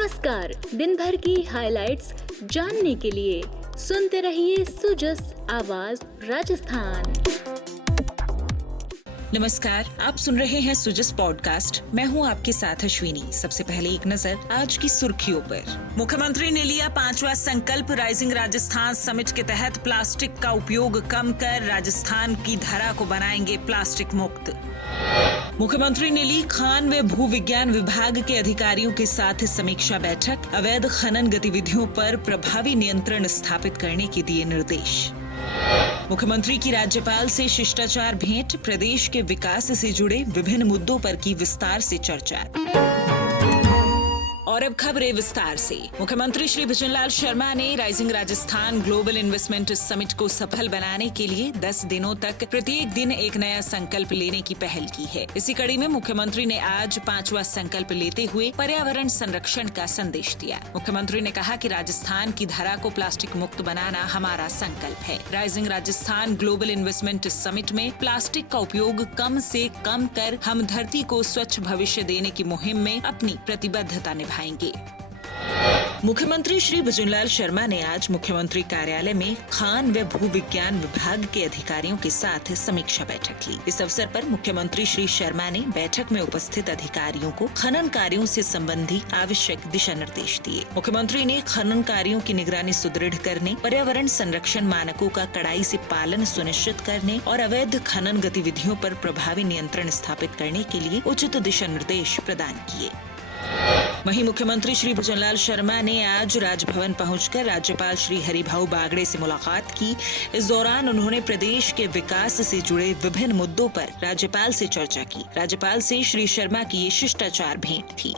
नमस्कार। दिन भर की हाइलाइट्स जानने के लिए सुनते रहिए सुजस आवाज राजस्थान। नमस्कार, आप सुन रहे हैं सुजस पॉडकास्ट। मैं हूं आपके साथ अश्विनी। सबसे पहले एक नजर आज की सुर्खियों पर। मुख्यमंत्री ने लिया 5वां संकल्प। राइजिंग राजस्थान समिट के तहत प्लास्टिक का उपयोग कम कर राजस्थान की धरा को बनाएंगे प्लास्टिक मुक्त। मुख्यमंत्री ने ली खान व भू विज्ञान विभाग के अधिकारियों के साथ समीक्षा बैठक। अवैध खनन गतिविधियों पर प्रभावी नियंत्रण स्थापित करने के दिए निर्देश। मुख्यमंत्री की राज्यपाल से शिष्टाचार भेंट। प्रदेश के विकास से जुड़े विभिन्न मुद्दों पर की विस्तार से चर्चा। और अब खबरें विस्तार से। मुख्यमंत्री श्री भजनलाल शर्मा ने rising Rajasthan global investment summit को सफल बनाने के लिए 10 दिनों तक प्रत्येक दिन एक नया संकल्प लेने की पहल की है। इसी कड़ी में मुख्यमंत्री ने आज 5वां संकल्प लेते हुए पर्यावरण संरक्षण का संदेश दिया। मुख्यमंत्री ने कहा कि राजस्थान की धरा को प्लास्टिक मुक्त बनाना हमारा संकल्प है। Rising Rajasthan global investment summit में प्लास्टिक का उपयोग कम से कम कर हम धरती को स्वच्छ भविष्य देने की मुहिम में अपनी प्रतिबद्धता निभाएंगे। मुख्यमंत्री श्री भजनलाल शर्मा ने आज मुख्यमंत्री कार्यालय में खान व भू विज्ञान विभाग के अधिकारियों के साथ समीक्षा बैठक ली। इस अवसर पर मुख्यमंत्री श्री शर्मा ने बैठक में उपस्थित अधिकारियों को खनन कार्यों से संबंधी आवश्यक दिशा निर्देश दिए। मुख्यमंत्री ने खनन कार्यों की निगरानी सुदृढ़ करने, पर्यावरण संरक्षण मानकों का कड़ाई से पालन सुनिश्चित करने और अवैध खनन गतिविधियों पर प्रभावी नियंत्रण स्थापित करने के लिए उचित दिशा निर्देश प्रदान किए। वहीं मुख्यमंत्री श्री भजनलाल शर्मा ने आज राजभवन पहुंचकर राज्यपाल श्री हरिभाऊ बागड़े से मुलाकात की। इस दौरान उन्होंने प्रदेश के विकास से जुड़े विभिन्न मुद्दों पर राज्यपाल से चर्चा की। राज्यपाल से श्री शर्मा की ये शिष्टाचार भेंट थी।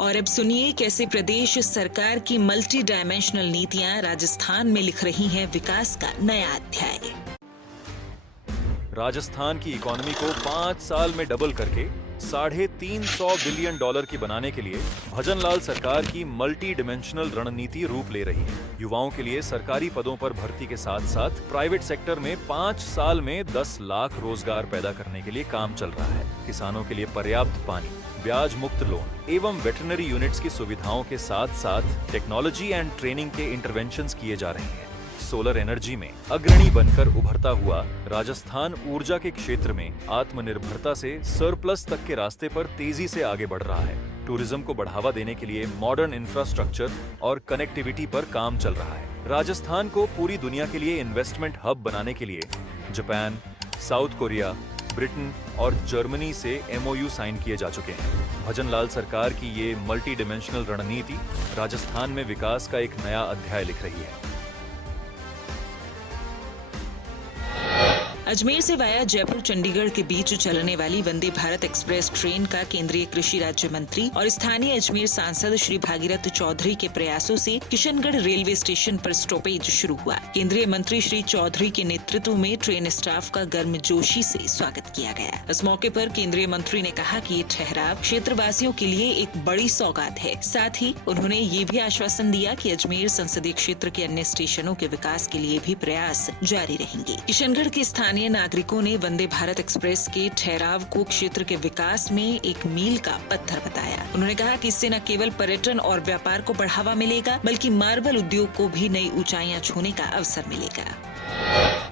और अब सुनिए कैसे प्रदेश सरकार की मल्टी डायमेंशनल नीतियां राजस्थान में लिख रही हैं विकास का नया अध्याय। राजस्थान की इकोनॉमी को 5 साल में डबल करके $350 बिलियन की बनाने के लिए भजनलाल सरकार की मल्टी डिमेंशनल रणनीति रूप ले रही है। युवाओं के लिए सरकारी पदों पर भर्ती के साथ साथ प्राइवेट सेक्टर में 5 साल में 10 लाख रोजगार पैदा करने के लिए काम चल रहा है। किसानों के लिए पर्याप्त पानी, ब्याज मुक्त लोन एवं वेटरनरी यूनिट्स की सुविधाओं के साथ साथ टेक्नोलॉजी एंड ट्रेनिंग के इंटरवेंशंस किए जा रहे हैं। सोलर एनर्जी में अग्रणी बनकर उभरता हुआ राजस्थान ऊर्जा के क्षेत्र में आत्मनिर्भरता से सरप्लस तक के रास्ते पर तेजी से आगे बढ़ रहा है। टूरिज्म को बढ़ावा देने के लिए मॉडर्न इंफ्रास्ट्रक्चर और कनेक्टिविटी पर काम चल रहा है। राजस्थान को पूरी दुनिया के लिए इन्वेस्टमेंट हब बनाने के लिए जापान, साउथ कोरिया, ब्रिटेन और जर्मनी से MOU साइन किए जा चुके हैं। भजनलाल सरकार की ये मल्टी डिमेंशनल रणनीति राजस्थान में विकास का एक नया अध्याय लिख रही है। अजमेर से वाया जयपुर चंडीगढ़ के बीच चलने वाली वंदे भारत एक्सप्रेस ट्रेन का केंद्रीय कृषि राज्य मंत्री और स्थानीय अजमेर सांसद श्री भागीरथ चौधरी के प्रयासों से किशनगढ़ रेलवे स्टेशन पर स्टॉपेज शुरू हुआ। केंद्रीय मंत्री श्री चौधरी के नेतृत्व में ट्रेन स्टाफ का गर्मजोशी से स्वागत किया गया। इस मौके पर केंद्रीय मंत्री ने कहा कि ये ठहराव क्षेत्रवासियों के लिए एक बड़ी सौगात है। साथ ही उन्होंने ये भी आश्वासन दिया कि अजमेर संसदीय क्षेत्र के अन्य स्टेशनों के विकास के लिए भी प्रयास जारी रहेंगे। किशनगढ़ के स्थानीय नागरिकों ने वंदे भारत एक्सप्रेस के ठहराव को क्षेत्र के विकास में एक मील का पत्थर बताया। उन्होंने कहा कि इससे न केवल पर्यटन और व्यापार को बढ़ावा मिलेगा बल्कि मार्बल उद्योग को भी नई ऊंचाइयां छूने का अवसर मिलेगा।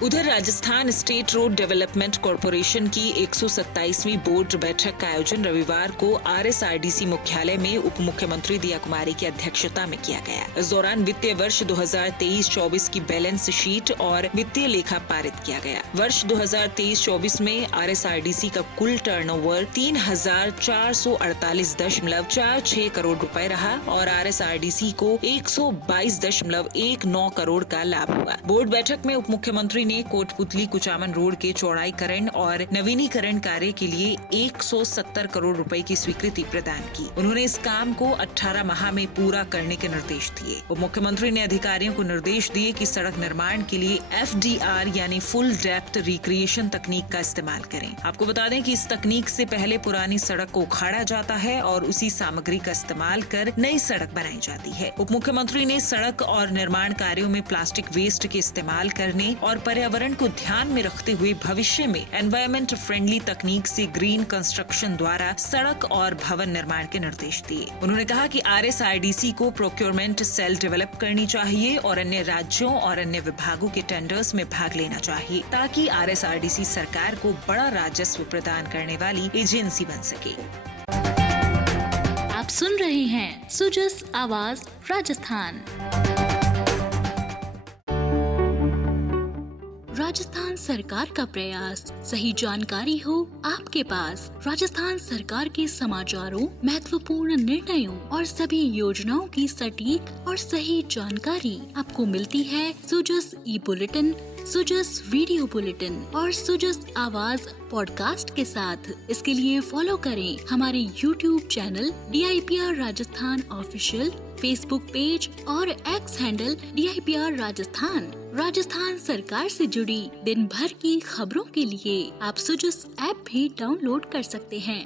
उधर Rajasthan state road development corporation की 127वीं बोर्ड बैठक का आयोजन रविवार को RSRDC मुख्यालय में उप मुख्यमंत्री दिया कुमारी की अध्यक्षता में किया गया। इस दौरान वित्तीय वर्ष 2023-24 की बैलेंस शीट और वित्तीय लेखा पारित किया गया। वर्ष 2023-24 में RSRDC का कुल टर्नओवर 3,448.46 करोड़ रुपए रहा और RSRDC को 122.19 करोड़ का लाभ हुआ। बोर्ड बैठक में उप मुख्यमंत्री ने कोटपुतली कुचामन रोड के चौड़ाईकरण और नवीनीकरण कार्य के लिए 170 करोड़ रुपए की स्वीकृति प्रदान की। उन्होंने इस काम को 18 माह में पूरा करने के निर्देश दिए। उप मुख्यमंत्री ने अधिकारियों को निर्देश दिए कि सड़क निर्माण के लिए FDR यानी फुल डेप्थ रिक्रिएशन तकनीक का इस्तेमाल करें। आपको बता दें कि इस तकनीक से पहले पुरानी सड़क को उखाड़ा जाता है और उसी सामग्री का इस्तेमाल कर नई सड़क बनाई जाती है। उप मुख्यमंत्री ने सड़क और निर्माण कार्यों में प्लास्टिक वेस्ट के इस्तेमाल करने और पर्यावरण को ध्यान में रखते हुए भविष्य में एनवायरमेंट फ्रेंडली तकनीक से ग्रीन कंस्ट्रक्शन द्वारा सड़क और भवन निर्माण के निर्देश दिए। उन्होंने कहा कि RSRDC को प्रोक्योरमेंट सेल डेवलप करनी चाहिए और अन्य राज्यों और अन्य विभागों के टेंडर्स में भाग लेना चाहिए ताकि RSRDC सरकार को बड़ा राजस्व प्रदान करने वाली एजेंसी बन सके। आप सुन रहे हैं सुजस आवाज राजस्थान। राजस्थान सरकार का प्रयास, सही जानकारी हो आपके पास। राजस्थान सरकार के समाचारों, महत्वपूर्ण निर्णयों और सभी योजनाओं की सटीक और सही जानकारी आपको मिलती है सुजस ई बुलेटिन, सुजस वीडियो बुलेटिन और सुजस आवाज पॉडकास्ट के साथ। इसके लिए फॉलो करें हमारे YouTube channel DIPR Rajasthan official, Facebook page और X handle DIPR Rajasthan. Rajasthan सरकार से जुड़ी दिन भर की खबरों के लिए आप सुजस ऐप भी डाउनलोड कर सकते हैं।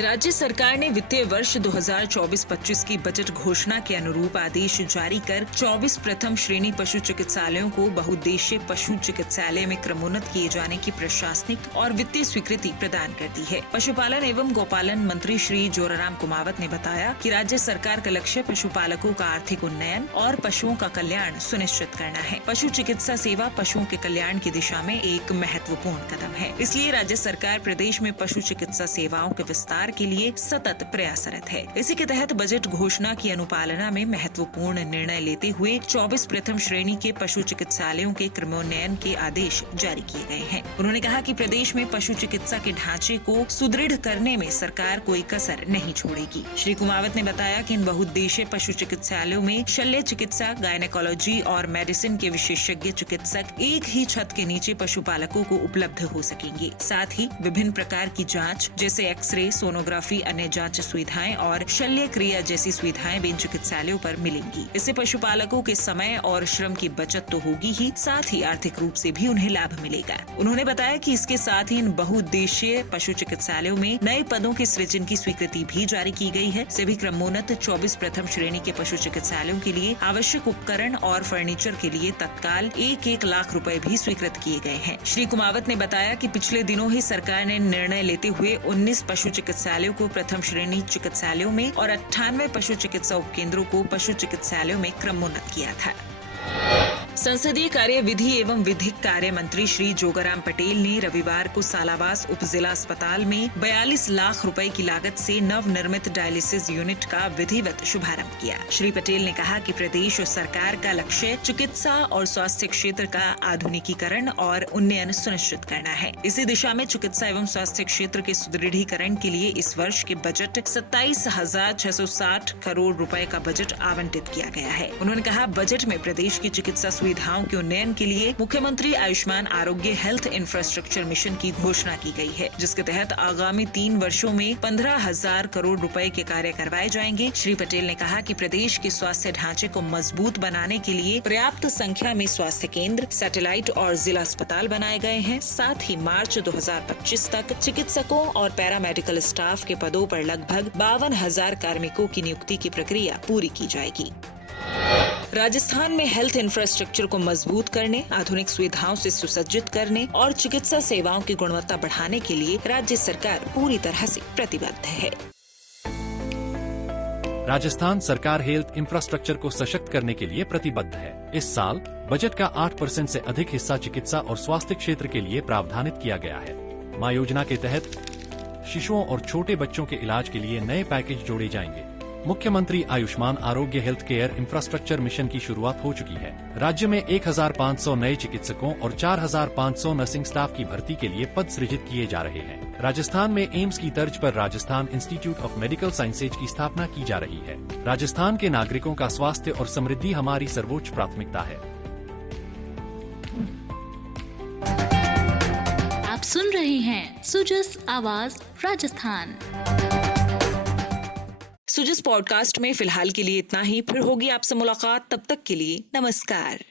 राज्य सरकार ने वित्तीय वर्ष 2024-25 की बजट घोषणा के अनुरूप आदेश जारी कर 24 प्रथम श्रेणी पशु चिकित्सालयों को बहुउद्देशीय पशु चिकित्सालय में क्रमोन्नत किए जाने की प्रशासनिक और वित्तीय स्वीकृति प्रदान कर दी है। पशुपालन एवं गौपालन मंत्री श्री जोराराम कुमावत ने बताया कि राज्य सरकार का लक्ष्य पशुपालकों का आर्थिक उन्नयन और पशुओं का कल्याण सुनिश्चित करना है। पशु चिकित्सा सेवा पशुओं के कल्याण की दिशा में एक महत्वपूर्ण कदम है। इसलिए राज्य सरकार प्रदेश में पशु चिकित्सा सेवाओं के विस्तार के लिए सतत प्रयासरत है। इसी के तहत बजट घोषणा की अनुपालना में महत्वपूर्ण निर्णय लेते हुए 24 प्रथम श्रेणी के पशु चिकित्सालयों के क्रमोन्नयन के आदेश जारी किए गए हैं। उन्होंने कहा कि प्रदेश में पशु चिकित्सा के ढांचे को सुदृढ़ करने में सरकार कोई कसर नहीं छोड़ेगी। श्री कुमावत ने बताया कि इन बहुउद्देशीय पशु चिकित्सालयों में शल्य चिकित्सा, गायनेकोलॉजी और मेडिसिन के विशेषज्ञ चिकित्सक एक ही छत के नीचे पशुपालकों को उपलब्ध हो सकेंगे। साथ ही विभिन्न प्रकार की जाँच जैसे एक्सरे, सोनोग्राफी, अन्य जांच सुविधाएं और शल्य क्रिया जैसी सुविधाएं भी इन चिकित्सालयों पर मिलेंगी। इससे पशुपालकों के समय और श्रम की बचत तो होगी ही, साथ ही आर्थिक रूप से भी उन्हें लाभ मिलेगा। उन्होंने बताया कि इसके साथ ही इन बहुउद्देशीय पशु चिकित्सालयों में नए पदों के सृजन की स्वीकृति भी जारी की गई है। सभी क्रमोन्नत 24 प्रथम श्रेणी के पशु चिकित्सालयों के लिए आवश्यक उपकरण और फर्नीचर के लिए तत्काल 1-1 लाख रुपए भी स्वीकृत किए गए हैं। श्री कुमावत ने बताया कि पिछले दिनों ही सरकार ने निर्णय लेते हुए 19 पशु चिकित्सालयों को प्रथम श्रेणी चिकित्सालयों में और 98 पशु चिकित्सा उपकेंद्रों को पशु चिकित्सालयों में क्रमोन्नत किया था। संसदीय कार्य, विधि एवं विधिक कार्य मंत्री श्री जोगाराम पटेल ने रविवार को सालावास उप जिला अस्पताल में 42 लाख रुपए की लागत से नवनिर्मित डायलिसिस यूनिट का विधिवत शुभारंभ किया। श्री पटेल ने कहा कि प्रदेश और सरकार का लक्ष्य चिकित्सा और स्वास्थ्य क्षेत्र का आधुनिकीकरण और उन्नयन सुनिश्चित करना है। इसी दिशा में चिकित्सा एवं स्वास्थ्य क्षेत्र के सुदृढ़ीकरण के लिए इस वर्ष के बजट 27,660 करोड़ रुपए का बजट आवंटित किया गया है। उन्होंने कहा, बजट में प्रदेश की चिकित्सा सुविधाओं के उन्नयन के लिए मुख्यमंत्री आयुष्मान आरोग्य हेल्थ इंफ्रास्ट्रक्चर मिशन की घोषणा की गई है, जिसके तहत आगामी 3 वर्षों में 15,000 करोड़ रुपए के कार्य करवाए जाएंगे। श्री पटेल ने कहा कि प्रदेश के स्वास्थ्य ढांचे को मजबूत बनाने के लिए पर्याप्त संख्या में स्वास्थ्य केंद्र, सैटेलाइट और जिला अस्पताल बनाए गए हैं। साथ ही मार्च 2025 तक चिकित्सकों और पैरामेडिकल स्टाफ के पदों पर लगभग 52,000 कार्मिकों की नियुक्ति की प्रक्रिया पूरी की जाएगी। राजस्थान में हेल्थ इंफ्रास्ट्रक्चर को मजबूत करने, आधुनिक सुविधाओं से सुसज्जित करने और चिकित्सा सेवाओं की गुणवत्ता बढ़ाने के लिए राज्य सरकार पूरी तरह से प्रतिबद्ध है। राजस्थान सरकार हेल्थ इंफ्रास्ट्रक्चर को सशक्त करने के लिए प्रतिबद्ध है। इस साल बजट का 8% से अधिक हिस्सा चिकित्सा और स्वास्थ्य क्षेत्र के लिए प्रावधानित किया गया है। मां योजना के तहत शिशुओं और छोटे बच्चों के इलाज के लिए नए पैकेज जोड़े जाएंगे। मुख्यमंत्री आयुष्मान आरोग्य हेल्थ केयर इंफ्रास्ट्रक्चर मिशन की शुरुआत हो चुकी है। राज्य में 1,500 नए चिकित्सकों और 4,500 नर्सिंग स्टाफ की भर्ती के लिए पद सृजित किए जा रहे हैं। राजस्थान में एम्स की तर्ज पर Rajasthan institute of medical sciences की स्थापना की जा रही है। राजस्थान के नागरिकों का स्वास्थ्य और समृद्धि हमारी सर्वोच्च प्राथमिकता है। आप सुन रहे हैं सुजस आवाज राजस्थान। सुजस पॉडकास्ट में फिलहाल के लिए इतना ही। फिर होगी आपसे मुलाकात, तब तक के लिए नमस्कार।